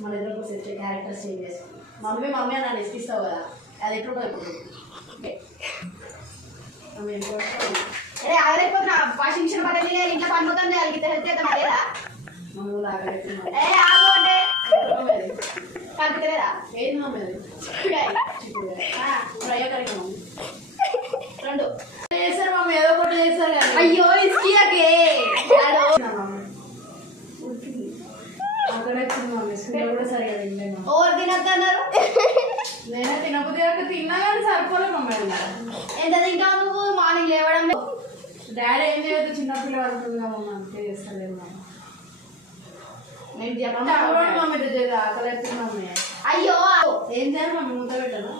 మన ఇద్దరు set characters change చేసి మమ్మీ మమ్మీ అని నన్ను ఇస్తావు కదా అది ఎట్లుంటుంది ఇప్పుడు అరే ఆగలేకపోతున్నా వాషింగ్ మిషన్ పడేది ఇంట్లో పనుతుంది అలిగితే హెల్త్ చేద్దాం లేదా మమ్మల్ని ఏ ఆగు అంటే కలిపితలేదా ఏది మమ్మీ అది ఫ్రై కరెక్ట్ మమ్మీ రెండు చేస్తారు మమ్మీ ఏదో ఒకటి చేస్తారు కదా అయ్యో ఇస్కియాకే అక్కడే తిన్నా మమ్మీ స్కూల్లో కూడా సరిగా తినలేదు ఓవర్ తినద్దన్నారు నేనే తినకపోతే తిన్నా కానీ సరిపోలే మమ్మీ ఎంత తింటావు నువ్వు మార్నింగ్ లేవడం డాడీ ఏం చేయదు చిన్నపిల్ల పడుతుందా మమ్మీ అంతే చేస్తలేదు మమ్మీ నేను చెప్పండి మమ్మీ ఆకలి అవుతుంది మమ్మీ అయ్యో ఏం చేయాలి మమ్మీ ముద్ద పెట్టను